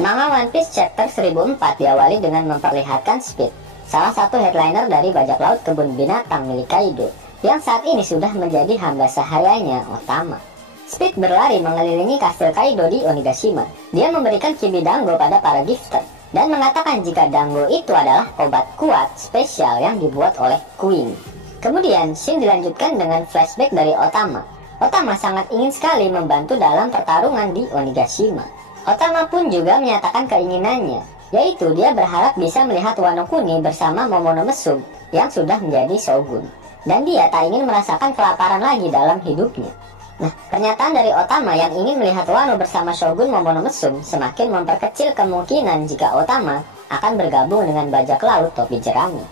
Manga One Piece chapter 1004 diawali dengan memperlihatkan Speed, salah satu headliner dari bajak laut kebun binatang milik Kaido, yang saat ini sudah menjadi hamba sahayanya Otama. Speed berlari mengelilingi kastil Kaido di Onigashima. Dia memberikan Kibi Dango pada para gifter, dan mengatakan jika Dango itu adalah obat kuat spesial yang dibuat oleh Queen. Kemudian, Shin dilanjutkan dengan flashback dari Otama. Otama sangat ingin sekali membantu dalam pertarungan di Onigashima. Otama pun juga menyatakan keinginannya, yaitu dia berharap bisa melihat Wano Kuni bersama Momonomesum yang sudah menjadi shogun. Dan dia tak ingin merasakan kelaparan lagi dalam hidupnya. Nah, pernyataan dari Otama yang ingin melihat Wano bersama Shogun Momonomesum semakin memperkecil kemungkinan jika Otama akan bergabung dengan bajak laut topi jerami.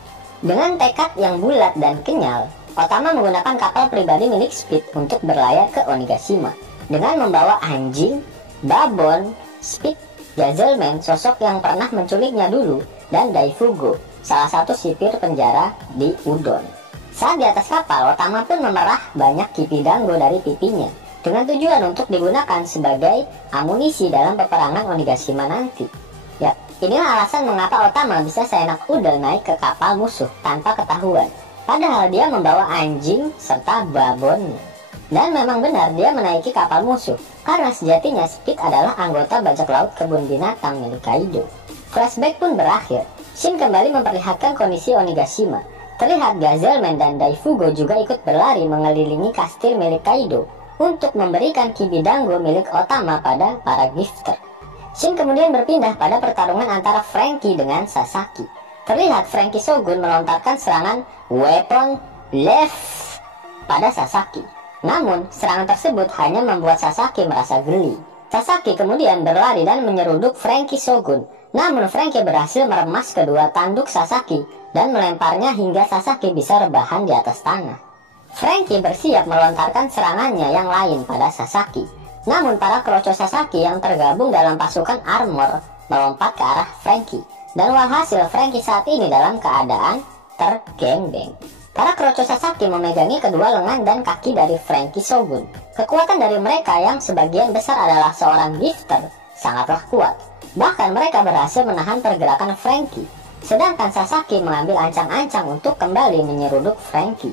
Dengan tekad yang bulat dan kenyal, Otama menggunakan kapal pribadi milik Speed untuk berlayar ke Onigashima dengan membawa anjing, babon, Speed, Gazelman, sosok yang pernah menculiknya dulu, dan Daifugo, salah satu sipir penjara di Udon. Saat di atas kapal, Otama pun memerah banyak Kibi Dango dari pipinya dengan tujuan untuk digunakan sebagai amunisi dalam peperangan Onigashima nanti. Ya, inilah alasan mengapa Otama bisa seenak udah naik ke kapal musuh tanpa ketahuan, padahal dia membawa anjing serta babonnya. Dan memang benar dia menaiki kapal musuh, karena sejatinya Speed adalah anggota bajak laut kebun binatang milik Kaido. Flashback pun berakhir. Shin kembali memperlihatkan kondisi Onigashima. Terlihat Gazelman dan Daifugo juga ikut berlari mengelilingi kastil milik Kaido untuk memberikan Kibi Dango milik Otama pada para gifter. Shin kemudian berpindah pada pertarungan antara Franky dengan Sasaki. Terlihat Franky Shogun melontarkan serangan Weapon Left pada Sasaki. Namun, serangan tersebut hanya membuat Sasaki merasa geli. Sasaki kemudian berlari dan menyeruduk Franky Shogun. Namun, Franky berhasil meremas kedua tanduk Sasaki dan melemparnya hingga Sasaki bisa rebahan di atas tanah. Franky bersiap melontarkan serangannya yang lain pada Sasaki. Namun, para kroco Sasaki yang tergabung dalam pasukan armor melompat ke arah Franky. Dan walhasil Franky saat ini dalam keadaan tergengbeng. Para kroco Sasaki memegangi kedua lengan dan kaki dari Franky Shogun. Kekuatan dari mereka yang sebagian besar adalah seorang gifter sangatlah kuat. Bahkan mereka berhasil menahan pergerakan Franky. Sedangkan Sasaki mengambil ancang-ancang untuk kembali menyeruduk Franky.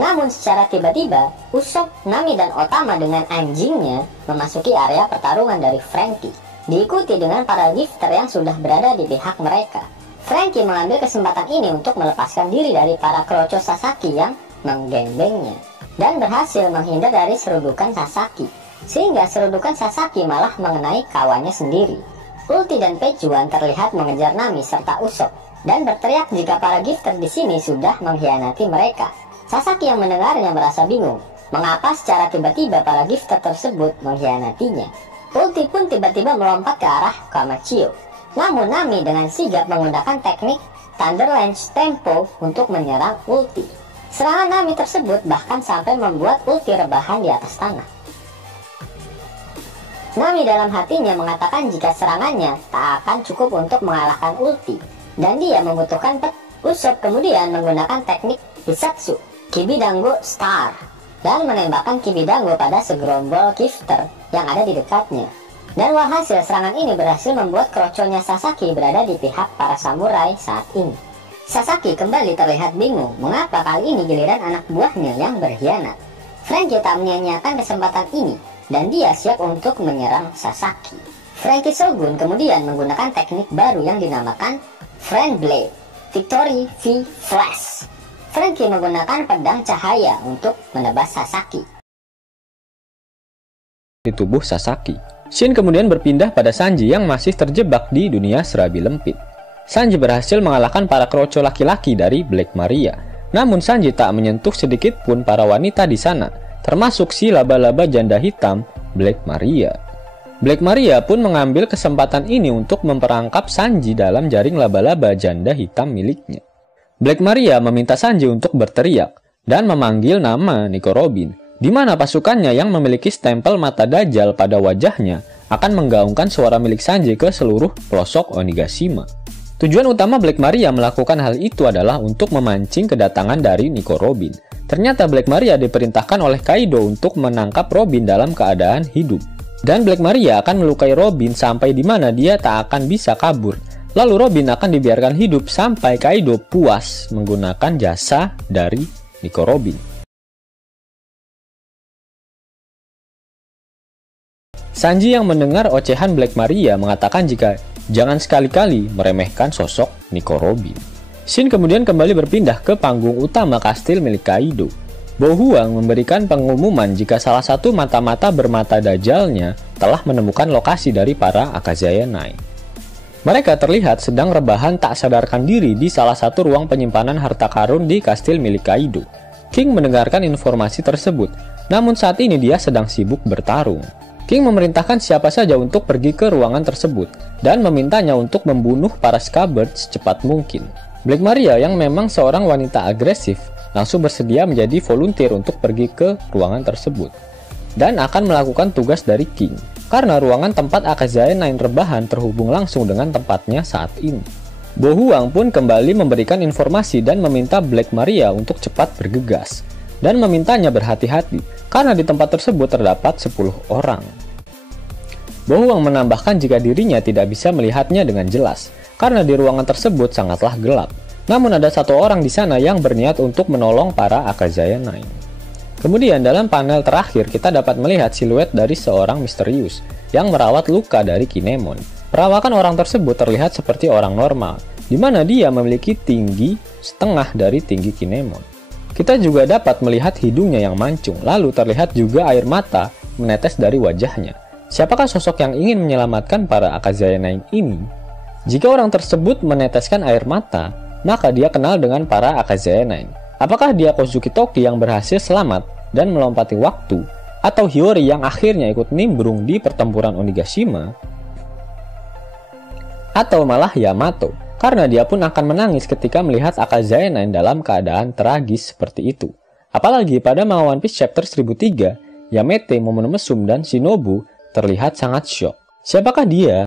Namun secara tiba-tiba, Usopp, Nami, dan Otama dengan anjingnya memasuki area pertarungan dari Franky, diikuti dengan para gifter yang sudah berada di pihak mereka. Franky mengambil kesempatan ini untuk melepaskan diri dari para kroco Sasaki yang menggengbengnya dan berhasil menghindar dari serudukan Sasaki, sehingga serudukan Sasaki malah mengenai kawannya sendiri. Ulti dan Pejuan terlihat mengejar Nami serta Usopp dan berteriak jika para gifter di sini sudah mengkhianati mereka. Sasaki yang mendengarnya merasa bingung mengapa secara tiba-tiba para gifter tersebut mengkhianatinya. Ulti pun tiba-tiba melompat ke arah Kamachio. Namun Nami dengan sigap menggunakan teknik Thunder Lance Tempo untuk menyerang ulti. Serangan Nami tersebut bahkan sampai membuat ulti rebahan di atas tanah. Nami dalam hatinya mengatakan jika serangannya tak akan cukup untuk mengalahkan ulti, dan dia membutuhkan Usopp kemudian menggunakan teknik Hisatsu, Kibi Dango Star, dan menembakkan Kibi Dango pada segerombol gifter yang ada di dekatnya. Dan walhasil serangan ini berhasil membuat kroconya Sasaki berada di pihak para samurai saat ini. Sasaki kembali terlihat bingung mengapa kali ini giliran anak buahnya yang berkhianat. Franky tak menyia-nyiakan kesempatan ini dan dia siap untuk menyerang Sasaki. Franky Shogun kemudian menggunakan teknik baru yang dinamakan Friend Blade, Victory V Flash. Franky menggunakan pedang cahaya untuk menebas Sasaki. Di tubuh Sasaki, Shin kemudian berpindah pada Sanji yang masih terjebak di dunia serabi lempit. Sanji berhasil mengalahkan para kroco laki-laki dari Black Maria. Namun Sanji tak menyentuh sedikit pun para wanita di sana, termasuk si laba-laba janda hitam Black Maria. Black Maria pun mengambil kesempatan ini untuk memperangkap Sanji dalam jaring laba-laba janda hitam miliknya. Black Maria meminta Sanji untuk berteriak dan memanggil nama Nico Robin, di mana pasukannya yang memiliki stempel mata Dajjal pada wajahnya akan menggaungkan suara milik Sanji ke seluruh pelosok Onigashima. Tujuan utama Black Maria melakukan hal itu adalah untuk memancing kedatangan dari Nico Robin. Ternyata Black Maria diperintahkan oleh Kaido untuk menangkap Robin dalam keadaan hidup. Dan Black Maria akan melukai Robin sampai di mana dia tak akan bisa kabur. Lalu Robin akan dibiarkan hidup sampai Kaido puas menggunakan jasa dari Nico Robin. Sanji yang mendengar ocehan Black Maria mengatakan jika jangan sekali-kali meremehkan sosok Nico Robin. Shin kemudian kembali berpindah ke panggung utama kastil milik Kaido. Bo Huang memberikan pengumuman jika salah satu mata-mata bermata dajalnya telah menemukan lokasi dari para Akazaya Nine. Mereka terlihat sedang rebahan tak sadarkan diri di salah satu ruang penyimpanan harta karun di kastil milik Kaido. King mendengarkan informasi tersebut, namun saat ini dia sedang sibuk bertarung. King memerintahkan siapa saja untuk pergi ke ruangan tersebut dan memintanya untuk membunuh para Scabbard secepat mungkin. Black Maria yang memang seorang wanita agresif langsung bersedia menjadi volunteer untuk pergi ke ruangan tersebut dan akan melakukan tugas dari King karena ruangan tempat Akazaya Nine rebahan terhubung langsung dengan tempatnya saat ini. Bo Huang pun kembali memberikan informasi dan meminta Black Maria untuk cepat bergegas dan memintanya berhati-hati karena di tempat tersebut terdapat 10 orang. Bo Huang menambahkan jika dirinya tidak bisa melihatnya dengan jelas karena di ruangan tersebut sangatlah gelap. Namun ada satu orang di sana yang berniat untuk menolong para Akazaya Nine. Kemudian dalam panel terakhir kita dapat melihat siluet dari seorang misterius yang merawat luka dari Kinemon. Perawakan orang tersebut terlihat seperti orang normal, di mana dia memiliki tinggi setengah dari tinggi Kinemon. Kita juga dapat melihat hidungnya yang mancung, lalu terlihat juga air mata menetes dari wajahnya. Siapakah sosok yang ingin menyelamatkan para Akazaya Nine ini? Jika orang tersebut meneteskan air mata, maka dia kenal dengan para Akazaya Nine. Apakah dia Kozuki Toki yang berhasil selamat dan melompati waktu, atau Hiyori yang akhirnya ikut nimbrung di pertempuran Onigashima, atau malah Yamato, karena dia pun akan menangis ketika melihat Akazaya Nine dalam keadaan tragis seperti itu. Apalagi pada manga One Piece chapter 1003, Yamete, Momonomesum, dan Shinobu terlihat sangat syok. Siapakah dia?